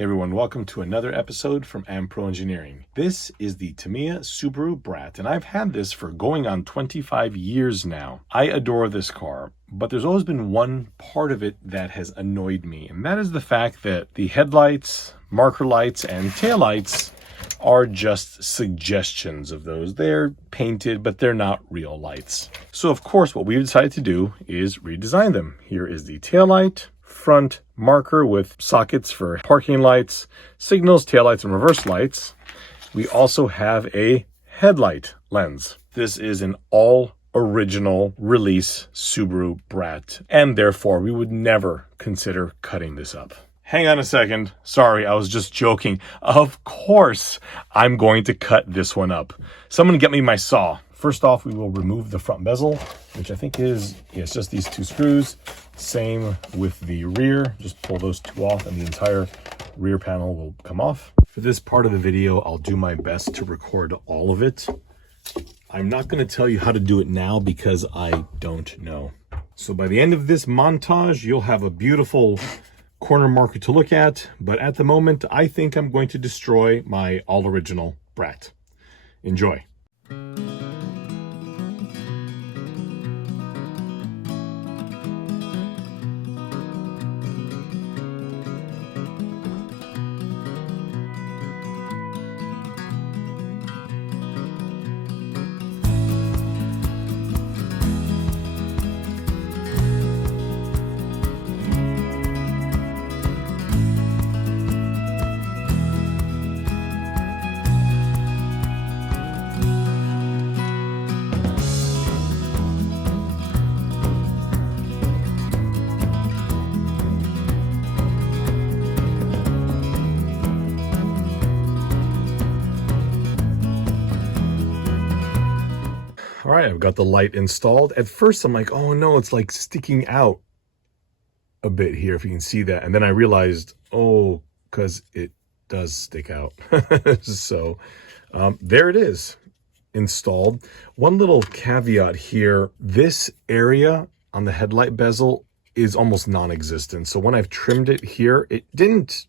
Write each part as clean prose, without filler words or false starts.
Hey everyone, welcome to another episode from AMPro Engineering. This is the Tamiya Subaru Brat, and I've had this for going on 25 years now. I adore this car, but there's always been one part of it that has annoyed me, and that is the fact that the headlights, marker lights, and taillights are just suggestions of those. They're painted, but they're not real lights. So of course, what we've decided to do is redesign them. Here is the taillight, front marker with sockets for parking lights, signals, taillights, and reverse lights. We also have a headlight lens. This is an all original release Subaru Brat, and therefore we would never consider cutting this up. Hang on a second. Sorry, I was just joking. Of course, I'm going to cut this one up. Someone get me my saw. First off, we will remove the front bezel, which I think is, it's just these two screws. Same with the rear. Just pull those two off and the entire rear panel will come off. For this part of the video, I'll do my best to record all of it. I'm not going to tell you how to do it now because I don't know. So by the end of this montage, you'll have a beautiful corner marker to look at. But at the moment, I think I'm going to destroy my all original Brat. Enjoy. All right, I've got the light installed. At first, I'm like, oh no, it's like sticking out a bit here, if you can see that. And then I realized, oh, because it does stick out. So there it is, installed. One little caveat here, this area on the headlight bezel is almost non-existent. So when I've trimmed it here, it didn't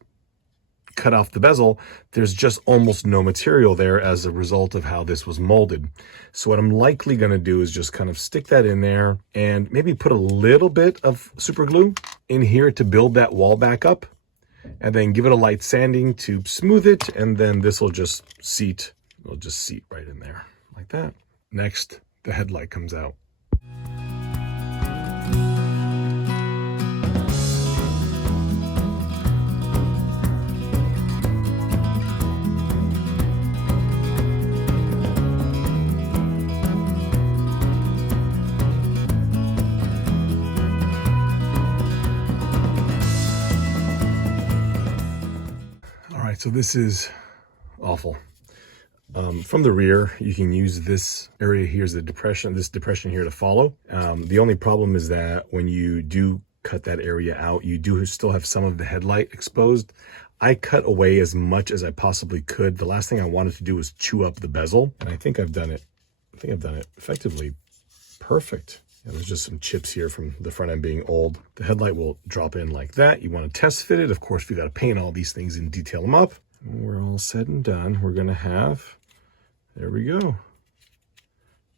cut off the bezel. There's just almost no material there as a result of how this was molded. So what I'm likely going to do is just kind of stick that in there and maybe put a little bit of super glue in here to build that wall back up, and then give it a light sanding to smooth it, and then this will just seat. It'll just seat right in there like that. Next, the headlight comes out. So this is awful. From the rear, you can use this area here as the depression, this depression here to follow. The only problem is that when you do cut that area out, you do still have some of the headlight exposed. I cut away as much as I possibly could. The last thing I wanted to do was chew up the bezel, and I think I've done it. I think I've done it effectively perfect. And there's just some chips here from the front end being old. The headlight will drop in like that. You want to test fit it. Of course, we got to paint all these things and detail them up. When we're all said and done, we're going to have, there we go,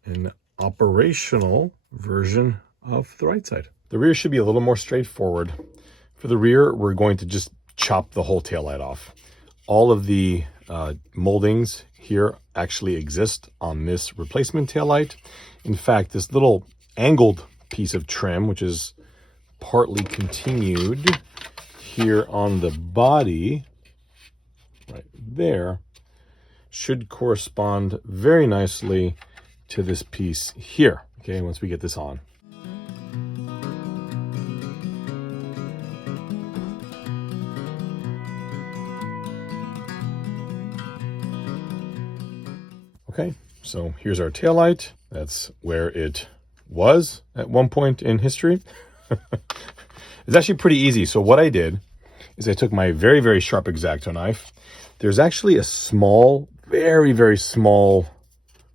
an operational version of the right side. The rear should be a little more straightforward. For the rear, we're going to just chop the whole taillight off. All of the moldings here actually exist on this replacement taillight. In fact, this little angled piece of trim, which is partly continued here on the body right there, should correspond very nicely to this piece here, okay, once we get this on. Okay, so here's our taillight. That's where it was at one point in history. It's actually pretty easy. So what I did is I took my very, very sharp X-Acto knife. There's actually a small, very, very small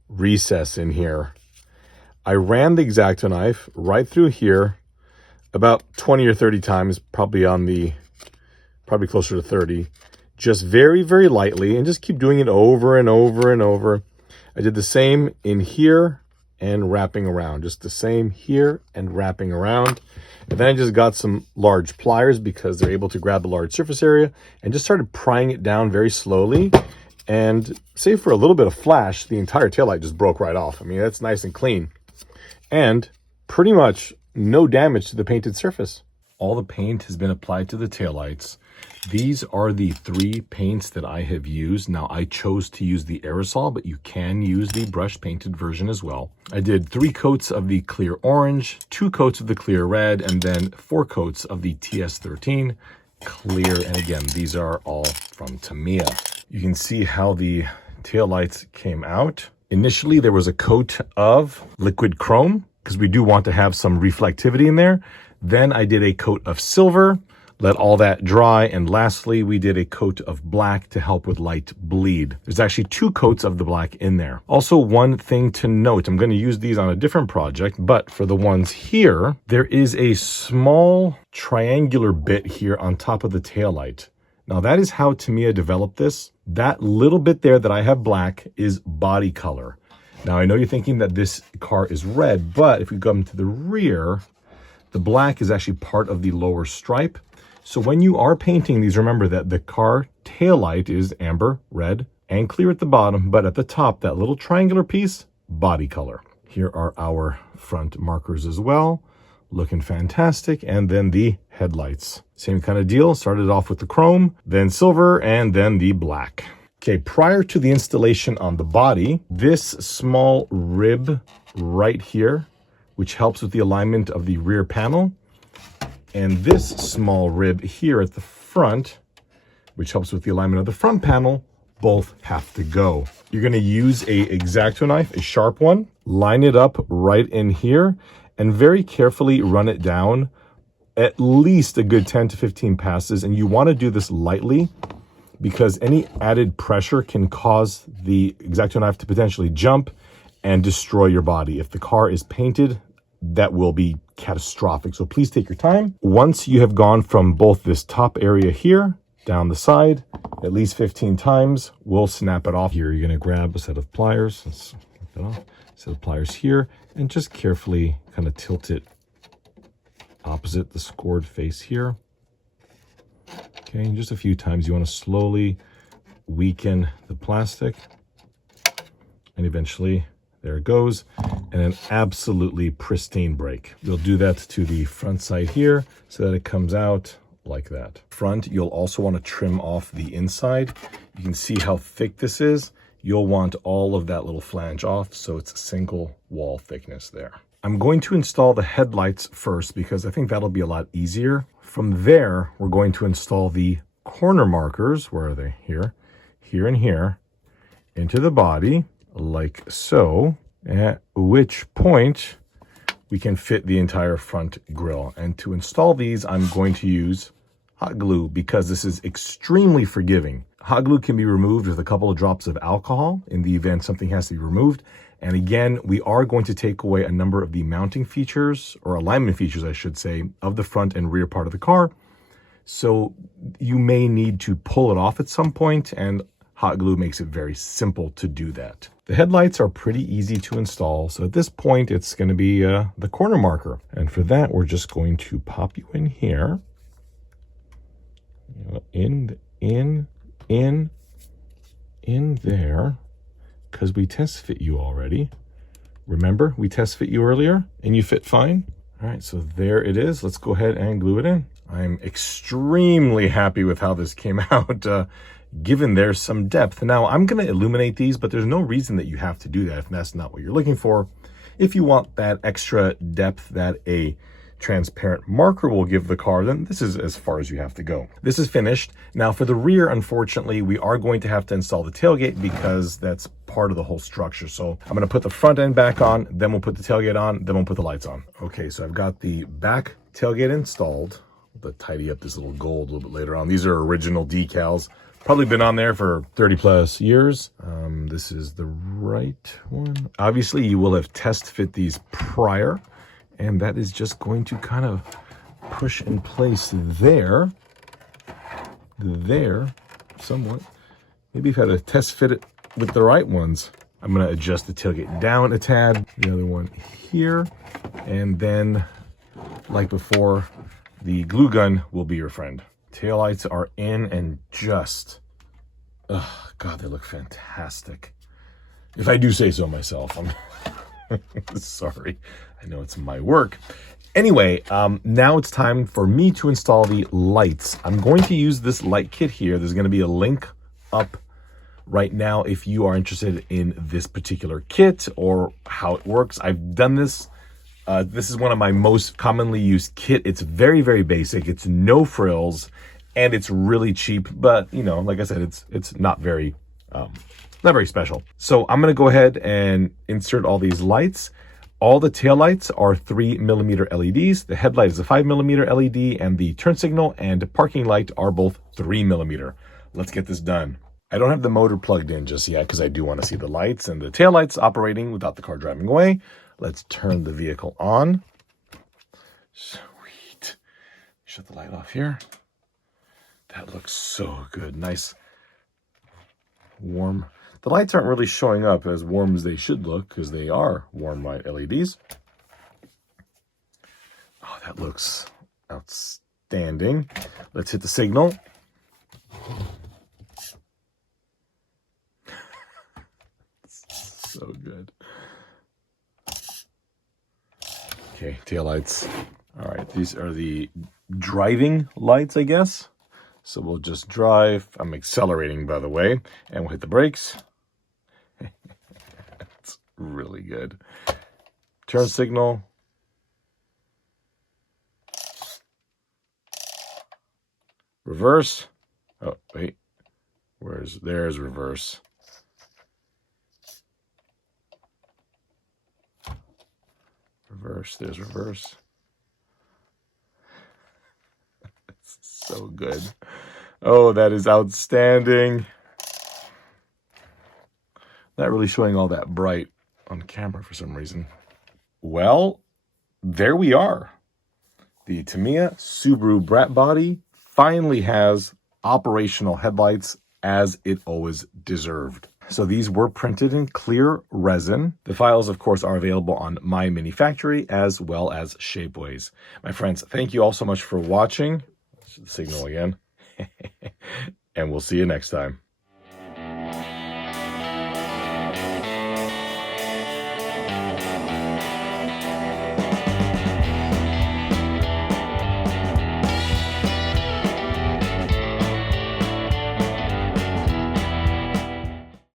recess in here. I ran the X-Acto knife right through here about 20 or 30 times, probably on the probably closer to 30, just very, very lightly, and just keep doing it over and over and over. I did the same in here and wrapping around, just the same here and wrapping around. And then I just got some large pliers because they're able to grab a large surface area, and just started prying it down very slowly. And save for a little bit of flash, the entire taillight just broke right off. I mean, that's nice and clean. And pretty much no damage to the painted surface. All the paint has been applied to the taillights. These are the 3 paints that I have used. Now, I chose to use the aerosol, but you can use the brush painted version as well. I did 3 coats of the clear orange, 2 coats of the clear red, and then 4 coats of the TS13 clear. And again, these are all from Tamiya. You can see how the taillights came out. Initially, there was a coat of liquid chrome because we do want to have some reflectivity in there. Then I did a coat of silver, let all that dry. And lastly, we did a coat of black to help with light bleed. There's actually 2 coats of the black in there. Also, one thing to note, I'm going to use these on a different project, but for the ones here, there is a small triangular bit here on top of the taillight. Now, that is how Tamiya developed this. That little bit there that I have black is body color. Now, I know you're thinking that this car is red, but if we come to the rear, the black is actually part of the lower stripe. So when you are painting these, remember that the car taillight is amber, red, and clear at the bottom, but at the top, that little triangular piece, body color. Here are our front markers as well, looking fantastic. And then the headlights. Same kind of deal, started off with the chrome, then silver, and then the black. Okay, prior to the installation on the body, this small rib right here, which helps with the alignment of the rear panel, and this small rib here at the front, which helps with the alignment of the front panel, both have to go. You're going to use a X-Acto knife, a sharp one, line it up right in here, and very carefully run it down at least a good 10 to 15 passes. And you want to do this lightly because any added pressure can cause the X-Acto knife to potentially jump and destroy your body. If the car is painted, that will be catastrophic. So please take your time. Once you have gone from both this top area here down the side, at least 15 times, we'll snap it off. Here, you're going to grab a set of pliers. Let's snap it off. A set of pliers here, and just carefully kind of tilt it opposite the scored face here. Okay, and just a few times. You want to slowly weaken the plastic, and eventually there it goes, and an absolutely pristine brake. You'll do that to the front side here so that it comes out like that. Front, you'll also want to trim off the inside. You can see how thick this is. You'll want all of that little flange off, so it's a single wall thickness there. I'm going to install the headlights first because I think that'll be a lot easier. From there, we're going to install the corner markers. Where are they? Here, here, and here, into the body, like so, at which point we can fit the entire front grille. And to install these, I'm going to use hot glue because this is extremely forgiving. Hot glue can be removed with a couple of drops of alcohol in the event something has to be removed. And again, we are going to take away a number of the mounting features, or alignment features, I should say, of the front and rear part of the car. So you may need to pull it off at some point, and hot glue makes it very simple to do that. The headlights are pretty easy to install. So at this point, it's going to be the corner marker. And for that, we're just going to pop you in here. In there, because we test fit you already. Remember, we test fit you earlier and you fit fine. All right, so there it is. Let's go ahead and glue it in. I'm extremely happy with how this came out, given there's some depth. Now, I'm going to illuminate these, but there's no reason that you have to do that if that's not what you're looking for. If you want that extra depth that a transparent marker will give the car, then this is as far as you have to go. This is finished. Now for the rear, unfortunately, we are going to have to install the tailgate because that's part of the whole structure. So I'm going to put the front end back on, then we'll put the tailgate on, then we'll put the lights on. Okay, so I've got the back tailgate installed. We'll tidy up this little gold a little bit later on. These are original decals. Probably been on there for 30 plus years. This is the right one. Obviously, you will have test fit these prior, and that is just going to kind of push in place there. there somewhat. Maybe if I had to test fit it with the right ones. I'm going to adjust the tailgate down a tad. The other one here. And then, like before, the glue gun will be your friend. Taillights are in and just... oh, God, they look fantastic. If I do say so myself. I'm sorry. I know it's my work. Anyway, now it's time for me to install the lights. I'm going to use this light kit here. There's going to be a link up right now if you are interested in this particular kit or how it works. I've done this. This is one of my most commonly used kit. It's very, very basic. It's no frills and it's really cheap, but you know, like I said, it's not very special. So I'm going to go ahead and insert all these lights. All the tail lights are 3mm LEDs. The headlight is a 5mm LED, and the turn signal and parking light are both 3mm. Let's get this done. I don't have the motor plugged in just yet because I do want to see the lights and the tail lights operating without the car driving away. Let's turn the vehicle on. Sweet. Shut the light off here. That looks so good. Nice, warm. The lights aren't really showing up as warm as they should look because they are warm white LEDs. Oh, that looks outstanding. Let's hit the signal. So good. Okay, tail lights. All right, these are the driving lights, I guess. So we'll just drive. I'm accelerating, by the way, and we'll hit the brakes. It's really good. Turn signal. Reverse. Oh, wait. There's reverse. Reverse, there's reverse. It's so good. Oh, that is outstanding. Not really showing all that bright on camera for some reason. Well, there we are. The Tamiya Subaru Brat body finally has operational headlights as it always deserved. So these were printed in clear resin. The files, of course, are available on My Mini Factory as well as Shapeways. My friends, thank you all so much for watching. Signal again. And we'll see you next time.